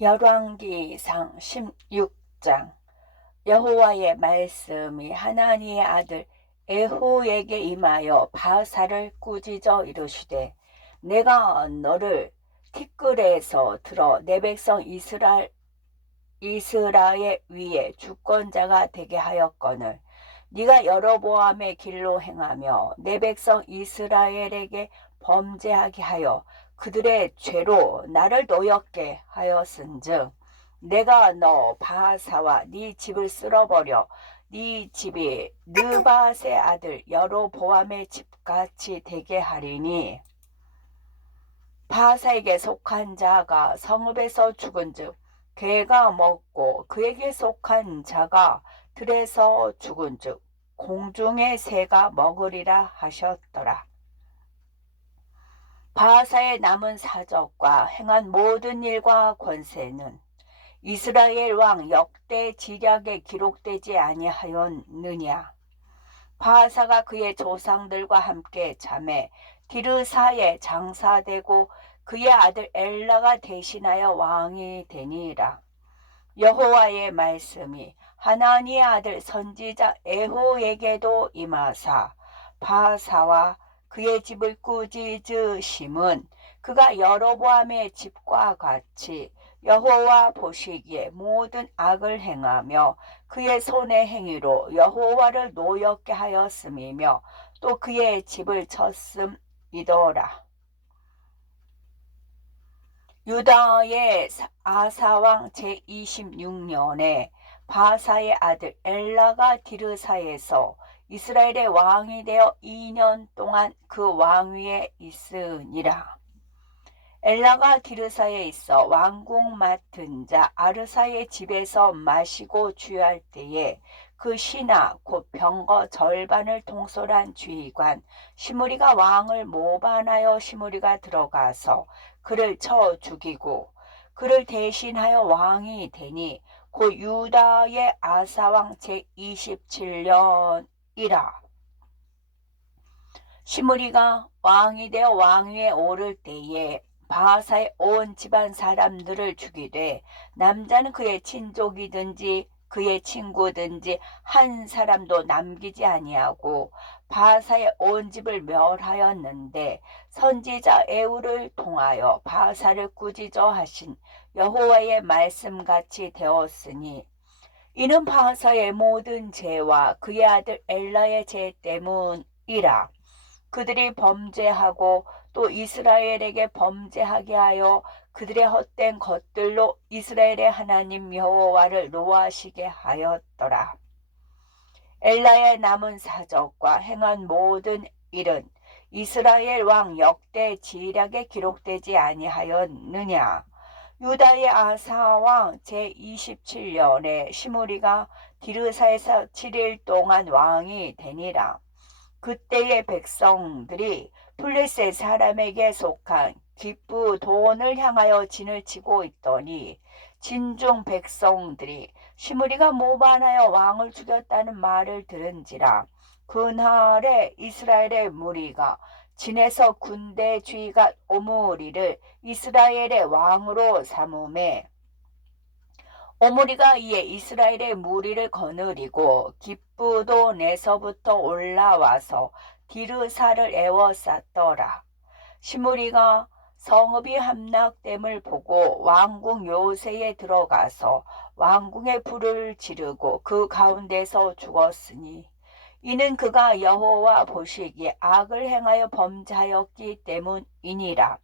열왕기상 16장. 여호와의 말씀이 하나니의 아들 에호에게 임하여 바사를 꾸짖어 이르시되 내가 너를 티끌에서 들어 내 백성 이스라엘 이스라엘 위에 주권자가 되게 하였거늘. 네가 여로보암의 길로 행하며 내 백성 이스라엘에게 범죄하게 하여 그들의 죄로 나를 노엽게 하였은즉 내가 너 바하사와 네 집을 쓸어버려 네 집이 느바세 아들 여로보암의 집같이 되게 하리니 바하사에게 속한 자가 성읍에서 죽은즉 개가 먹고 그에게 속한 자가 들에서 죽은즉 공중의 새가 먹으리라 하셨더라. 바하사의 남은 사적과 행한 모든 일과 권세는 이스라엘 왕 역대 지략에 기록되지 아니하였느냐. 바하사가 그의 조상들과 함께 잠에 디르사에 장사되고 그의 아들 엘라가 대신하여 왕이 되니라. 여호와의 말씀이 하나니의 아들 선지자 에호에게도 임하사 바하사와 그의 집을 꾸짖으심은 그가 여로보암의 집과 같이 여호와 보시기에 모든 악을 행하며 그의 손의 행위로 여호와를 노엽게 하였음이며 또 그의 집을 쳤음이더라. 유다의 아사왕 제26년에 바사의 아들 엘라가 디르사에서 이스라엘의 왕이 되어 2년 동안 그 왕위에 있으니라. 엘라가 디르사에 있어 왕궁 맡은 자 아르사의 집에서 마시고 주할 때에 그 신하 곧 병거 절반을 통솔한 주의관 시무리가 왕을 모반하여 시무리가 들어가서 그를 쳐 죽이고 그를 대신하여 왕이 되니 곧 유다의 아사왕 제27년 이라. 시므리가 왕이 되어 왕위에 오를 때에 바하사의 온 집안 사람들을 죽이되 남자는 그의 친족이든지 그의 친구든지 한 사람도 남기지 아니하고 바하사의 온 집을 멸하였는데 선지자 에우를 통하여 바하사를 꾸짖어 하신 여호와의 말씀같이 되었으니 이는 바하사의 모든 죄와 그의 아들 엘라의 죄 때문이라. 그들이 범죄하고 또 이스라엘에게 범죄하게 하여 그들의 헛된 것들로 이스라엘의 하나님 여호와를 노하시게 하였더라. 엘라의 남은 사적과 행한 모든 일은 이스라엘 왕 역대 지략에 기록되지 아니하였느냐. 유다의 아사 왕 제27년에 시므리가 디르사에서 7일 동안 왕이 되니라. 그때의 백성들이 플레셋 사람에게 속한 기쁘 돈을 향하여 진을 치고 있더니 진중 백성들이 시므리가 모반하여 왕을 죽였다는 말을 들은지라 그날에 이스라엘의 무리가 진에서 군대 주의가 오므리를 이스라엘의 왕으로 삼음에 오므리가 이에 이스라엘의 무리를 거느리고 기쁘도 내서부터 올라와서 디르사를 에워쌌더라. 시므리가 성읍이 함락됨을 보고 왕궁 요새에 들어가서 왕궁에 불을 지르고 그 가운데서 죽었으니 이는 그가 여호와 보시기에 악을 행하여 범죄하였기 때문이니라.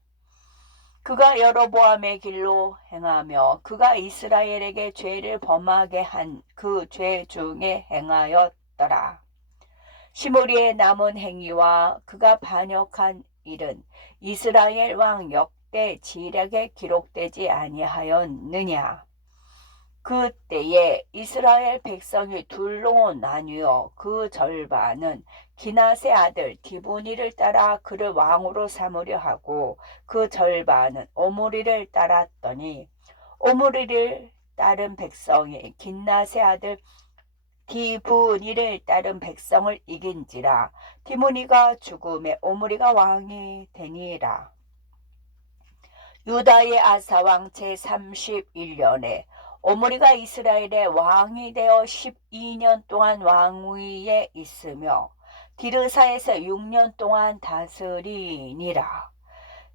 그가 여로보암의 길로 행하며 그가 이스라엘에게 죄를 범하게 한 그 죄 중에 행하였더라. 시므리의 남은 행위와 그가 반역한 일은 이스라엘 왕 역대 지략에 기록되지 아니하였느냐. 그때에 이스라엘 백성이 둘로 나뉘어 그 절반은 기나세 아들 디보니를 따라 그를 왕으로 삼으려 하고 그 절반은 오므리를 따랐더니 오므리를 따른 백성이 긴나세 아들 디브니를 따른 백성을 이긴지라 디모니가 죽음에 오므리가 왕이 되니라. 유다의 아사왕 제31년에 오므리가 이스라엘의 왕이 되어 12년 동안 왕위에 있으며 디르사에서 6년 동안 다스리니라.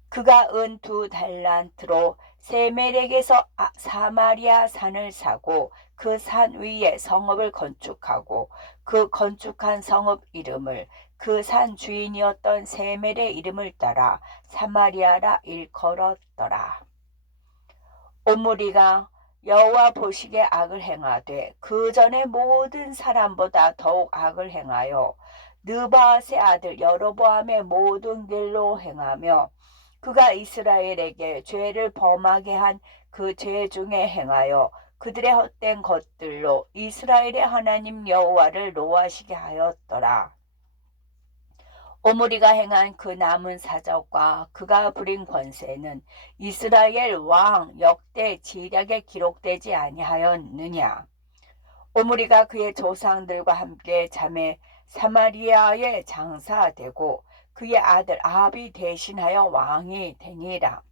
그가 은 두 달란트로 세멜에게서 아- 사마리아 산을 사고 그 산 위에 성읍을 건축하고 그 건축한 성읍 이름을 그 산 주인이었던 세멜의 이름을 따라 사마리아라 일컬었더라. 오므리가 여호와 보시기에 악을 행하되 그 전에 모든 사람보다 더욱 악을 행하여 느바앗의 아들 여로보암의 모든 길로 행하며 그가 이스라엘에게 죄를 범하게 한 그 죄 중에 행하여 그들의 헛된 것들로 이스라엘의 하나님 여호와를 노하시게 하였더라. 오므리가 행한 그 남은 사적과 그가 부린 권세는 이스라엘 왕 역대 지략에 기록되지 아니하였느냐. 오므리가 그의 조상들과 함께 잠에 사마리아에 장사되고 그의 아들 아합이 대신하여 왕이 되니라.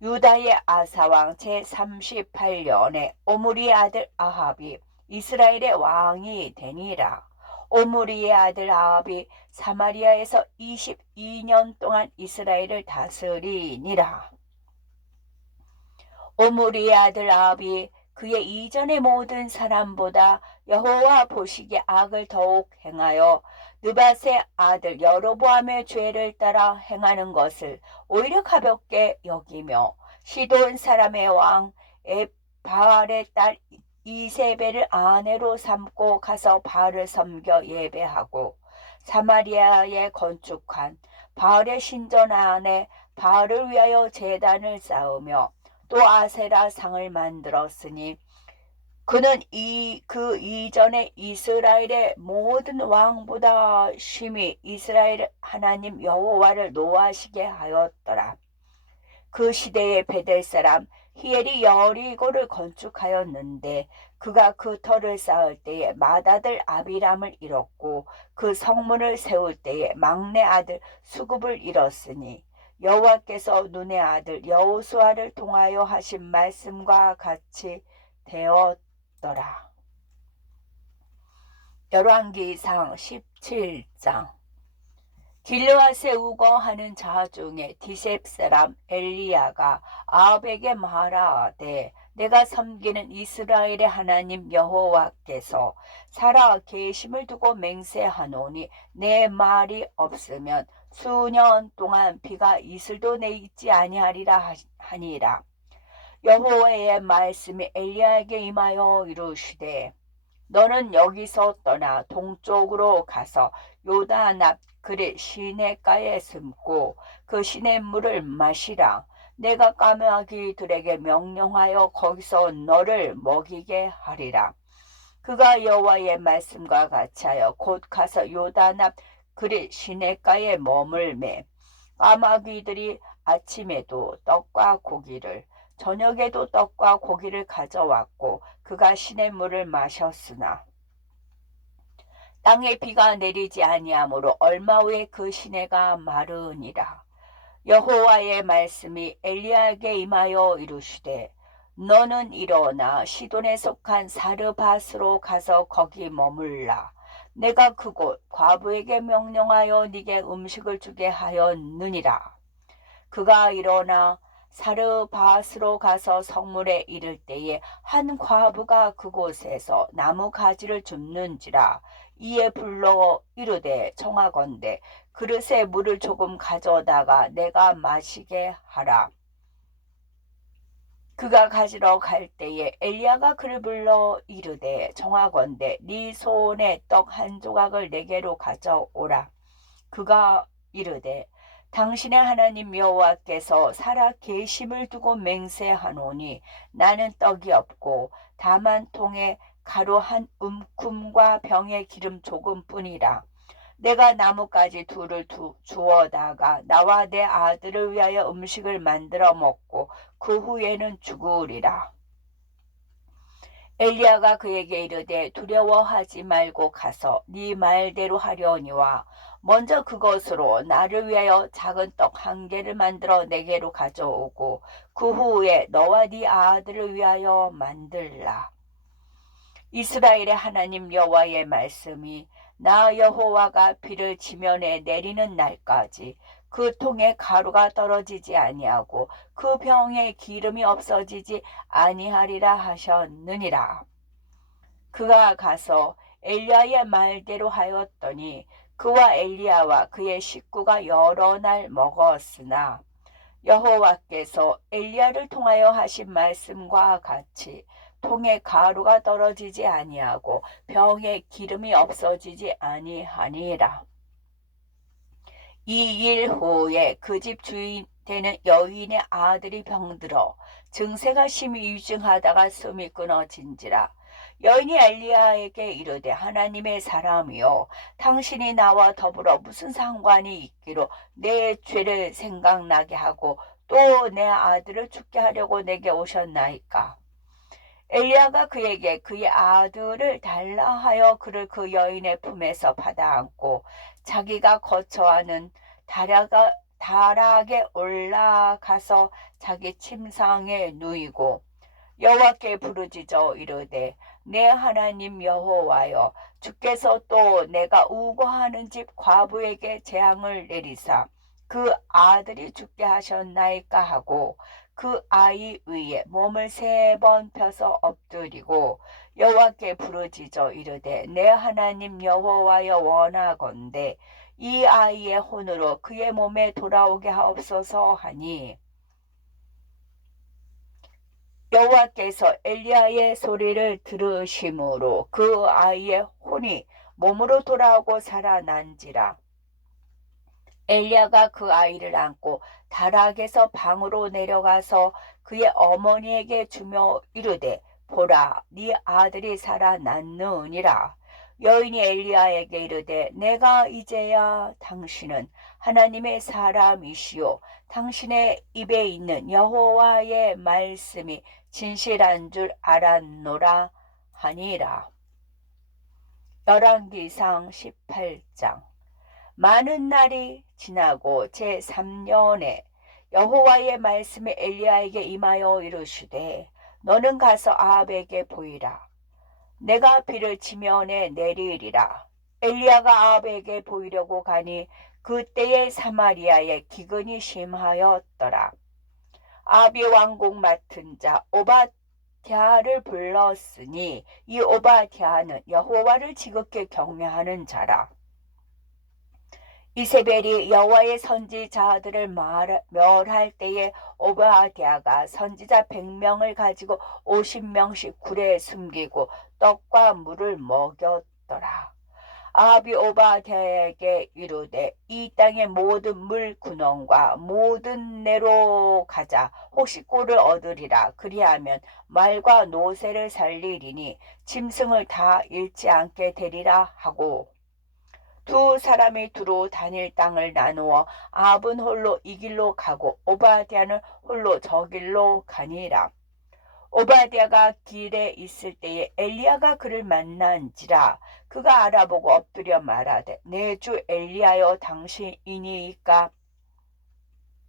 유다의 아사왕 제38년에 오므리의 아들 아합이 이스라엘의 왕이 되니라. 오므리의 아들 아합이 사마리아에서 22년 동안 이스라엘을 다스리니라. 오므리의 아들 아합이 그의 이전의 모든 사람보다 여호와 보시기에 악을 더욱 행하여 느밧의 아들 여로보암의 죄를 따라 행하는 것을 오히려 가볍게 여기며 시돈 사람의 왕 에바알의 딸 이세벨을 아내로 삼고 가서 바알을 섬겨 예배하고 사마리아에 건축한 바알의 신전 안에 바알을 위하여 제단을 쌓으며 또 아세라 상을 만들었으니 그는 이 그 이전에 이스라엘의 모든 왕보다 심히 이스라엘 하나님 여호와를 노하시게 하였더라. 그 시대의 베델 사람 히엘이 여리고를 건축하였는데 그가 그 터를 쌓을 때에 맏아들 아비람을 잃었고 그 성문을 세울 때에 막내 아들 수굽을 잃었으니 여호와께서 눈의 아들 여호수아를 통하여 하신 말씀과 같이 되었더라. 열왕기상 17장 길르앗에 우거하는 자 중에 디셉 사람 엘리야가 아합에게 말하되 내가 섬기는 이스라엘의 하나님 여호와께서 살아 계심을 두고 맹세하노니 내 말이 없으면 수년 동안 비가 이슬도 내리지 아니하리라 하니라. 여호와의 말씀이 엘리야에게 임하여 이르시되 너는 여기서 떠나 동쪽으로 가서 요단 앞 그의 시내가에 숨고 그 시냇물을 마시라. 내가 까마귀들에게 명령하여 거기서 너를 먹이게 하리라. 그가 여호와의 말씀과 같이 하여 곧 가서 요단 앞 그의 시내가에 머물매 까마귀들이 아침에도 떡과 고기를 저녁에도 떡과 고기를 가져왔고 그가 시냇물을 마셨으나 땅에 비가 내리지 아니하므로 얼마 후에 그 시내가 마르니라. 여호와의 말씀이 엘리야에게 임하여 이르시되 너는 일어나 시돈에 속한 사르밧으로 가서 거기 머물라. 내가 그곳 과부에게 명령하여 네게 음식을 주게 하였느니라. 그가 일어나 사르밧으로 가서 성물에 이를 때에 한 과부가 그곳에서 나무 가지를 줍는지라 이에 불러 이르되 청하건대 그릇에 물을 조금 가져다가 내가 마시게 하라. 그가 가지러 갈 때에 엘리야가 그를 불러 이르되 정하건대 네 손에 떡 한 조각을 내게로 가져오라. 그가 이르되 당신의 하나님 여호와께서 살아 계심을 두고 맹세하노니 나는 떡이 없고 다만 통에 가루 한 움큼과 병에 기름 조금뿐이라. 내가 나뭇가지 둘을 두, 주워다가 나와 내 아들을 위하여 음식을 만들어 먹고 그 후에는 죽으리라. 엘리야가 그에게 이르되 두려워하지 말고 가서 네 말대로 하려니와 먼저 그것으로 나를 위하여 작은 떡 한 개를 만들어 내게로 가져오고 그 후에 너와 네 아들을 위하여 만들라. 이스라엘의 하나님 여호와의 말씀이 나 여호와가 비를 지면에 내리는 날까지 그 통에 가루가 떨어지지 아니하고 그 병에 기름이 없어지지 아니하리라 하셨느니라. 그가 가서 엘리야의 말대로 하였더니 그와 엘리야와 그의 식구가 여러 날 먹었으나 여호와께서 엘리야를 통하여 하신 말씀과 같이 통에 가루가 떨어지지 아니하고 병에 기름이 없어지지 아니하니라. 이 일 후에 그 집 주인 되는 여인의 아들이 병들어 증세가 심히 유증하다가 숨이 끊어진지라. 여인이 엘리야에게 이르되 하나님의 사람이요 당신이 나와 더불어 무슨 상관이 있기로 내 죄를 생각나게 하고 또 내 아들을 죽게 하려고 내게 오셨나이까 엘리야가 그에게 그의 아들을 달라 하여 그를 그 여인의 품에서 받아 안고 자기가 거처하는 다락가, 다락에 올라가서 자기 침상에 누이고 여호와께 부르짖어 이르되 내 하나님 여호와여 주께서 또 내가 우고하는 집 과부에게 재앙을 내리사 그 아들이 죽게 하셨나이까 하고 그 아이 위에 몸을 세 번 펴서 엎드리고 여호와께 부르짖어 이르되 내 하나님 여호와여 원하건대 이 아이의 혼으로 그의 몸에 돌아오게 하옵소서 하니. 여호와께서 엘리야의 소리를 들으심으로 그 아이의 혼이 몸으로 돌아오고 살아난지라 엘리야가 그 아이를 안고 다락에서 방으로 내려가서 그의 어머니에게 주며 이르되 보라 네 아들이 살아났느니라. 여인이 엘리야에게 이르되 내가 이제야 당신은 하나님의 사람이시요. 당신의 입에 있는 여호와의 말씀이 진실한 줄 알았노라 하니라. 열왕기상 18장 많은 날이 지나고 제3년에 여호와의 말씀이 엘리야에게 임하여 이르시되 너는 가서 아합에게 보이라. 내가 비를 지면에 내리리라. 엘리야가 아합에게 보이려고 가니 그때에 사마리아에 기근이 심하였더라. 아합이 왕국 맡은 자 오바댜를 불렀으니 이 오바댜는 여호와를 지극히 경외하는 자라 이세벨이 여호와의 선지 자들을 멸할 때에 오바댜가 선지자 100명을 가지고 50명씩 굴에 숨기고 떡과 물을 먹였더라. 아비 오바댜에게 이르되 이 땅의 모든 물 근원과 모든 내로 가자. 혹시 꼴을 얻으리라. 그리하면 말과 노새를 살리리니 짐승을 다 잃지 않게 되리라 하고 두 사람이 두루 다닐 땅을 나누어 아합은 홀로 이 길로 가고 오바디아는 홀로 저 길로 가니라. 오바디아가 길에 있을 때에 엘리야가 그를 만난지라 그가 알아보고 엎드려 말하되 내 주 엘리야여 당신이니까?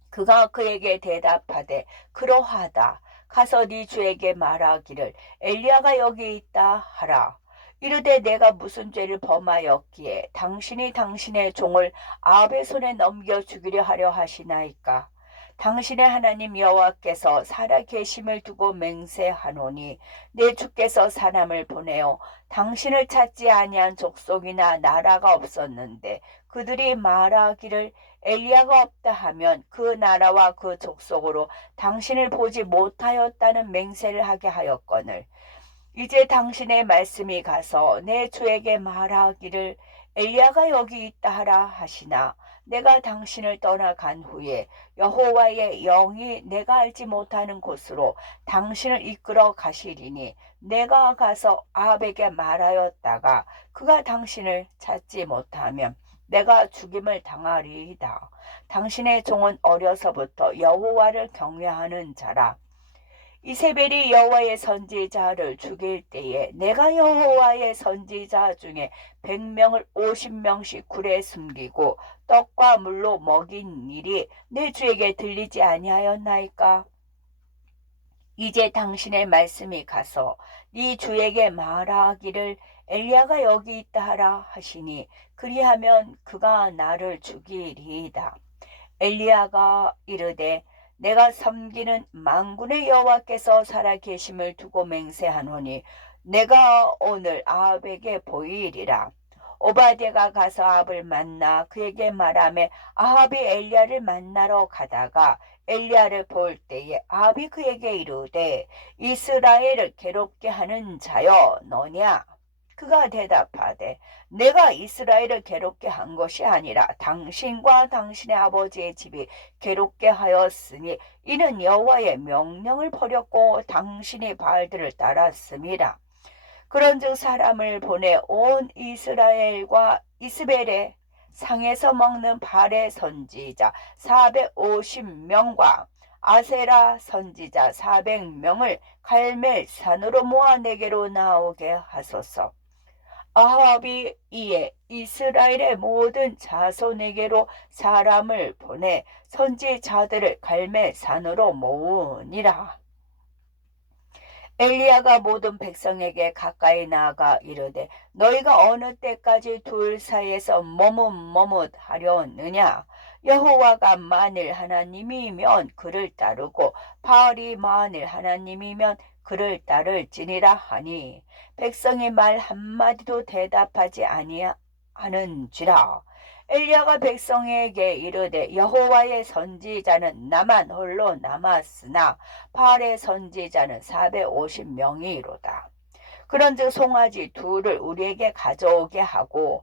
그가 그에게 대답하되 그러하다. 가서 네 주에게 말하기를 엘리야가 여기 있다 하라 이르되 내가 무슨 죄를 범하였기에 당신이 당신의 종을 아합의 손에 넘겨 죽이려 하려 하시나이까? 당신의 하나님 여호와께서 살아 계심을 두고 맹세하노니 내 주께서 사람을 보내어 당신을 찾지 아니한 족속이나 나라가 없었는데 그들이 말하기를 엘리야가 없다 하면 그 나라와 그 족속으로 당신을 보지 못하였다는 맹세를 하게 하였거늘 이제 당신의 말씀이 가서 내 주에게 말하기를 엘리야가 여기 있다 하라 하시나 내가 당신을 떠나간 후에 여호와의 영이 내가 알지 못하는 곳으로 당신을 이끌어 가시리니 내가 가서 아합에게 말하였다가 그가 당신을 찾지 못하면 내가 죽임을 당하리이다. 당신의 종은 어려서부터 여호와를 경외하는 자라. 이세벨이 여호와의 선지자를 죽일 때에 내가 여호와의 선지자 중에 100명을 50명씩 굴에 숨기고 떡과 물로 먹인 일이 내 주에게 들리지 아니하였나이까? 이제 당신의 말씀이 가서 네 주에게 말하기를 엘리야가 여기 있다 하라 하시니 그리하면 그가 나를 죽이리이다. 엘리야가 이르되 내가 섬기는 만군의 여호와께서 살아 계심을 두고 맹세하노니 내가 오늘 아합에게 보이리라. 오바데가 가서 아합을 만나 그에게 말하며 아합이 엘리야를 만나러 가다가 엘리야를 볼 때에 아합이 그에게 이르되 이스라엘을 괴롭게 하는 자여 너냐 그가 대답하되 내가 이스라엘을 괴롭게 한 것이 아니라 당신과 당신의 아버지의 집이 괴롭게 하였으니 이는 여호와의 명령을 버렸고 당신이 바알들을 따랐음이라 그런즉 사람을 보내 온 이스라엘과 이스벨의 상에서 먹는 발의 선지자 450명과 아세라 선지자 400명을 갈멜산으로 모아 내게로 나오게 하소서. 아합이 이에 이스라엘의 모든 자손에게로 사람을 보내 선지자들을 갈멜산으로 모으니라. 엘리야가 모든 백성에게 가까이 나아가 이르되 너희가 어느 때까지 둘 사이에서 머뭇머뭇 하려느냐 여호와가 만일 하나님이면 그를 따르고 바알이 만일 하나님이면 그를 따를지니라 하니 백성이 말 한마디도 대답하지 아니하는지라 엘리야가 백성에게 이르되 여호와의 선지자는 나만 홀로 남았으나 발의 선지자는 450명이로다. 그런즉 송아지 둘을 우리에게 가져오게 하고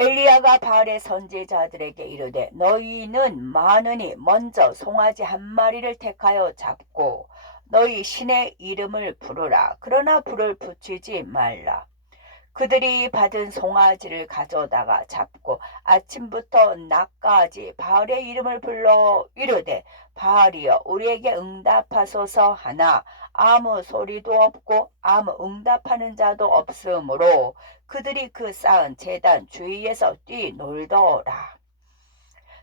엘리야가 바알의 선지자들에게 이르되 너희는 많으니 먼저 송아지 한 마리를 택하여 잡고 너희 신의 이름을 부르라. 그러나 불을 붙이지 말라. 그들이 받은 송아지를 가져다가 잡고 아침부터 낮까지 바알의 이름을 불러 이르되 바알이여 우리에게 응답하소서 하나 아무 소리도 없고 아무 응답하는 자도 없으므로 그들이 그 쌓은 재단 주위에서 뛰놀더라.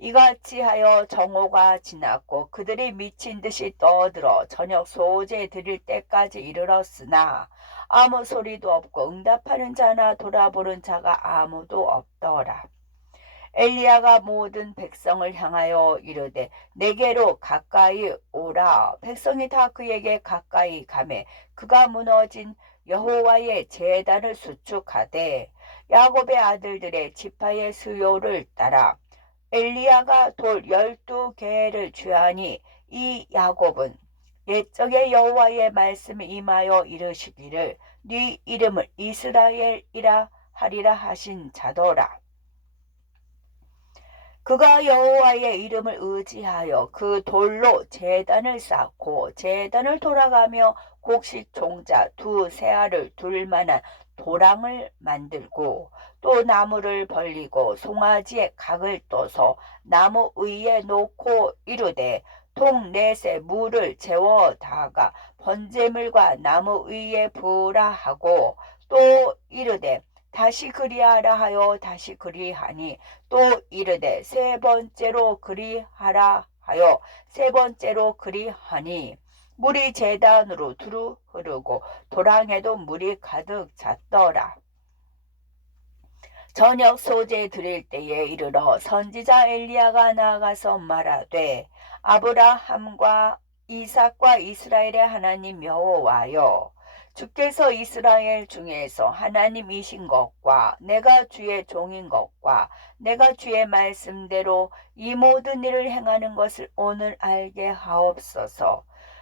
이같이 하여 정오가 지났고 그들이 미친 듯이 떠들어 저녁 소재 드릴 때까지 이르렀으나 아무 소리도 없고 응답하는 자나 돌아보는 자가 아무도 없더라. 엘리야가 모든 백성을 향하여 이르되 내게로 가까이 오라. 백성이 다 그에게 가까이 가매 그가 무너진 여호와의 제단을 수축하되 야곱의 아들들의 지파의 수요를 따라 엘리야가 돌 열두 개를 취하니 이 야곱은 옛적의 여호와의 말씀이 임하여 이르시기를 네 이름을 이스라엘이라 하리라 하신 자더라. 그가 여호와의 이름을 의지하여 그 돌로 재단을 쌓고 재단을 돌아가며 곡식 종자 두 새알을 둘 만한 도랑을 만들고 또 나무를 벌리고 송아지에 각을 떠서 나무 위에 놓고 이르되 통 넷에 물을 재워다가 번제물과 나무 위에 부으라 하고 또 이르되 다시 그리하라 하여 다시 그리하니 또 이르되 세 번째로 그리하라 하여 세 번째로 그리하니 물이 재단으로 두루 흐르고 도랑에도 물이 가득 찼더라. 저녁 소재 드릴 때에 이르러 선지자 엘리야가 나아가서 말하되 아브라함과 이삭과 이스라엘의 하나님 여호와여 주께서 이스라엘 중에서 하나님이신 것과 내가 주의 종인 것과 내가 주의 말씀대로 이 모든 일을 행하는 것을 오늘 알게 하옵소서.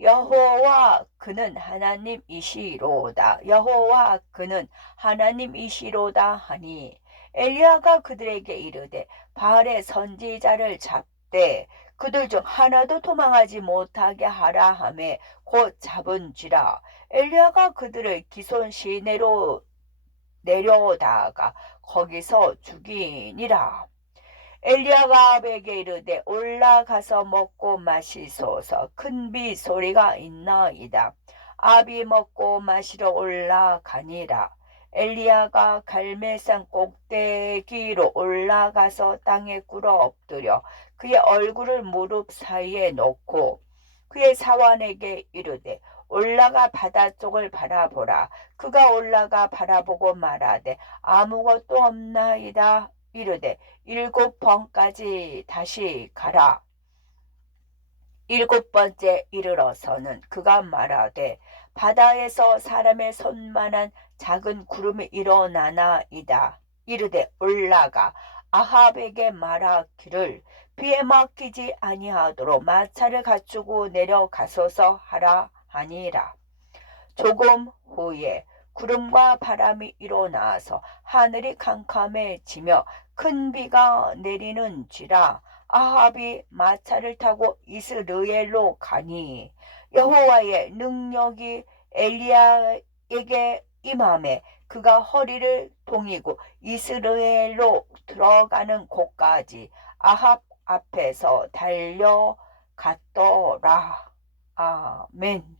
여호와 그는 하나님이시로다. 여호와 그는 하나님이시로다 하니 엘리야가 그들에게 이르되 바알의 선지자를 잡되 그들 중 하나도 도망하지 못하게 하라 하매 곧 잡은지라. 엘리야가 그들을 기손 시내로 내려다가 거기서 죽이니라 엘리야가 아베게 이르되 올라가서 먹고 마시소서 큰 비 소리가 있나이다 아비 먹고 마시러 올라가니라 엘리야가 갈매산 꼭대기로 올라가서 땅에 꿇어 엎드려 그의 얼굴을 무릎 사이에 놓고 그의 사환에게 이르되 올라가 바다 쪽을 바라보라. 그가 올라가 바라보고 말하되 아무것도 없나이다. 이르되 일곱 번까지 다시 가라. 일곱 번째 이르러서는 그가 말하되 바다에서 사람의 손만한 작은 구름이 일어나나이다. 이르되 올라가 아합에게 말하기를 비에 막히지 아니하도록 마차를 갖추고 내려가소서 하라 하니라. 조금 후에 구름과 바람이 일어나서 하늘이 캄캄해지며 큰 비가 내리는지라 아합이 마차를 타고 이스르엘로 가니 여호와의 능력이 엘리야에게 임함에 그가 허리를 동이고 이스라엘로 들어가는 곳까지 아합 앞에서 달려갔더라. 아멘.